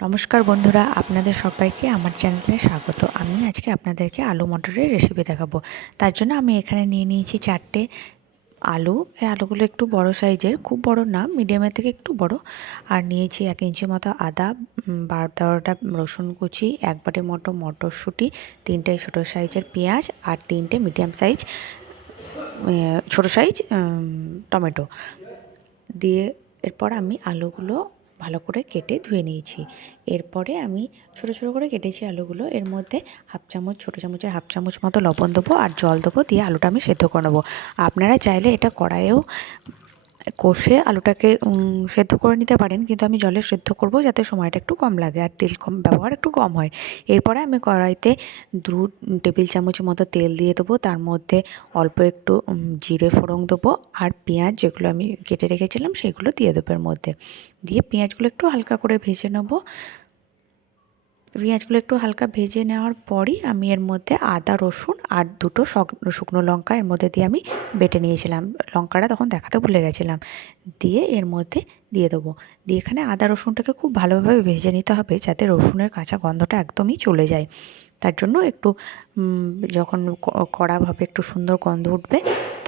নমস্কার বন্ধুরা, আপনাদের সবাইকে আমার চ্যানেলে স্বাগত। আমি আজকে আপনাদেরকে আলু মটরের রেসিপি দেখাবো। তার জন্য আমি এখানে নিয়ে নিয়েছি 4টে আলু। এই আলুগুলো একটু বড় সাইজের, খুব বড় না, মিডিয়ামের থেকে একটু বড়। আর নিয়েছি 1 ইঞ্চি মতো আদা, 12-13টা রসুন কুচি, 1 বাটির মতো মটরশুঁটি, 3টে ছোটো সাইজের পেঁয়াজ আর 3টে মিডিয়াম সাইজ ছোটো সাইজ টমেটো দিয়ে এরপর আমি আলুগুলো ভালো করে কেটে ধুয়ে নিয়েছি। এরপরে আমি ছোটো ছোটো করে কেটেছি আলুগুলো। এর মধ্যে ছোটো চামচের হাফ চামচ মতো লবণ দেবো আর জল দেবো, দিয়ে আলুটা আমি সেদ্ধ করে নেবো। আপনারা চাইলে এটা কড়াইয়েও কষে আলুটাকে সেদ্ধ করে নিতে পারেন, কিন্তু আমি জলে সেদ্ধ করব যাতে সময়টা একটু কম লাগে আর তেল কম ব্যবহার একটু কম হয়। এরপরে আমি কড়াইতে 2 টেবিল চামচ মতো তেল দিয়ে দেবো। তার মধ্যে অল্প একটু জিরে ফোড়ন দেবো আর পেঁয়াজ যেগুলো আমি কেটে রেখেছিলাম সেগুলো দিয়ে দেবো এর মধ্যে। দিয়ে পেঁয়াজগুলো একটু হালকা করে ভেজে নেবো। পেঁয়াজগুলো একটু হালকা ভেজে নেওয়ার পরই আমি এর মধ্যে আদা, রসুন আর 2টো শুকনো লঙ্কা এর মধ্যে দিয়ে আমি বেটে নিয়েছিলাম। লঙ্কাটা তখন দেখাতে ভুলে গেছিলাম। দিয়ে এর মধ্যে দিয়ে দেবো। দিয়ে এখানে আদা রসুনটাকে খুব ভালোভাবে ভেজে নিতে হবে যাতে রসুনের কাঁচা গন্ধটা একদমই চলে যায়। তার জন্য একটু যখন কড়াভাবে একটু সুন্দর গন্ধ উঠবে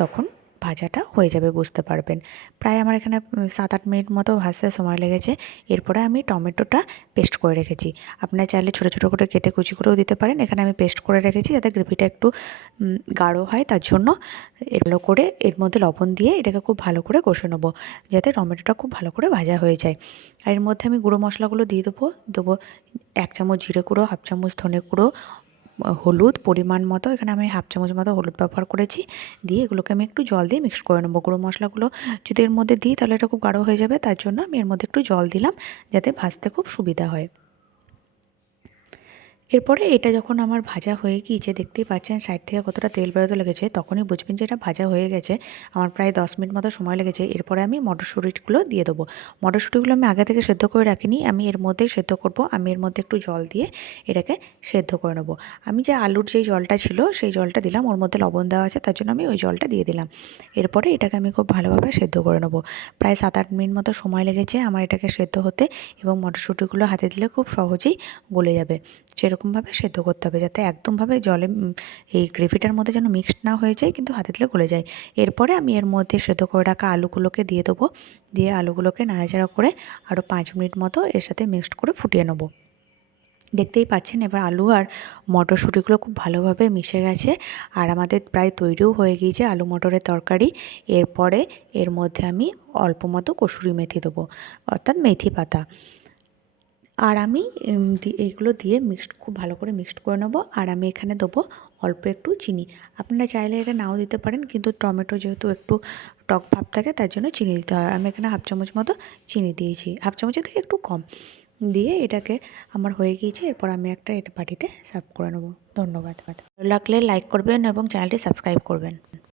তখন ভাজাটা হয়ে যাবে, বুঝতে পারবেন। প্রায় আমার এখানে 7-8 মিনিট মতো ভাজতে সময় লেগেছে। এরপরে আমি টমেটোটা পেস্ট করে রেখেছি। আপনারা চাইলে ছোটো ছোটো করে কেটে কুচি করেও দিতে পারেন। এখানে আমি পেস্ট করে রেখেছি যাতে গ্রেভিটা একটু গাঢ় হয়। তার জন্য ভালো করে এর মধ্যে লবণ দিয়ে এটাকে খুব ভালো করে কষে নেবো যাতে টমেটোটা খুব ভালো করে ভাজা হয়ে যায়। আর এর মধ্যে আমি গুঁড়ো মশলাগুলো দিয়ে দেবো 1 চামচ জিরে গুঁড়ো, হাফ চামচ ধনে গুঁড়ো, হলুদ পরিমাণ মতো, এখানে আমি হাফ চামচ মতো হলুদ ব্যবহার করেছি। দিয়ে এগুলোকে আমি একটু জল দিয়ে মিক্স করে নেবো। গুঁড়ো মশলাগুলো যদি এর মধ্যে দিই তাহলে এটা খুব গাঢ় হয়ে যাবে, তার জন্য আমি এর মধ্যে একটু জল দিলাম যাতে ভাজতে খুব সুবিধা হয়। এরপরে এটা যখন আমার ভাজা হয়ে গিয়েছে, দেখতেই পাচ্ছেন সাইড থেকে কতটা তেল বেরোতে লেগেছে, তখনই বুঝবেন যে এটা ভাজা হয়ে গেছে। আমার প্রায় 10 মিনিট মতো সময় লেগেছে। এরপরে আমি মটরশুঁটিগুলো দিয়ে দেবো। মটরশুঁটিগুলো আমি আগে থেকে সেদ্ধ করে রাখিনি, আমি এর মধ্যেই সেদ্ধ করব। আমি এর মধ্যে একটু জল দিয়ে এটাকে সেদ্ধ করে নেবো। আমি যে আলুর যেই জলটা ছিল সেই জলটা দিলাম, ওর মধ্যে লবণ দেওয়া আছে তার জন্য আমি ওই জলটা দিয়ে দিলাম। এরপরে এটাকে আমি খুব ভালোভাবে সেদ্ধ করে নেবো। প্রায় 7-8 মিনিট মতো সময় লেগেছে আমার এটাকে সেদ্ধ হতে, এবং মটরশুঁটিগুলো হাতে দিলে খুব সহজেই গলে যাবে। সেরকমভাবে সেদ্ধ করতে হবে যাতে একদমভাবে জলে এই গ্রেভিটার মধ্যে যেন মিক্সড না হয়ে যায়, কিন্তু হাতে দিলে গলে যায়। এরপরে আমি এর মধ্যে সেদ্ধ করে রাখা আলুগুলোকে দিয়ে দেবো। দিয়ে আলুগুলোকে নাড়াচাড়া করে আরও 5 মিনিট মতো এর সাথে মিক্সড করে ফুটিয়ে নেবো। দেখতেই পাচ্ছেন এবার আলু আর মটরশুঁটিগুলো খুব ভালোভাবে মিশে গেছে আর আমাদের প্রায় তৈরিও হয়ে গিয়েছে আলু মটরের তরকারি। এরপরে এর মধ্যে আমি অল্প মতো কসুরি মেথি দেবো, অর্থাৎ মেথি পাতা। আর আমি এইগুলো দিয়ে খুব ভালো করে মিক্সড করে নেবো। আর আমি এখানে দেবো অল্প একটু চিনি। আপনারা চাইলে এটা নাও দিতে পারেন, কিন্তু টমেটো যেহেতু একটু টক ভাব থাকে তার জন্য চিনি দিতে হয়। আমি এখানে হাফ চামচ মতো চিনি দিয়েছি, হাফ চামচের থেকে একটু কম। দিয়ে এটাকে আমার হয়ে গিয়েছে। এরপর আমি একটা বাটিতে সার্ভ করে নেবো। ধন্যবাদ। ভালো লাগলে লাইক করবেন এবং চ্যানেলটি সাবস্ক্রাইব করবেন।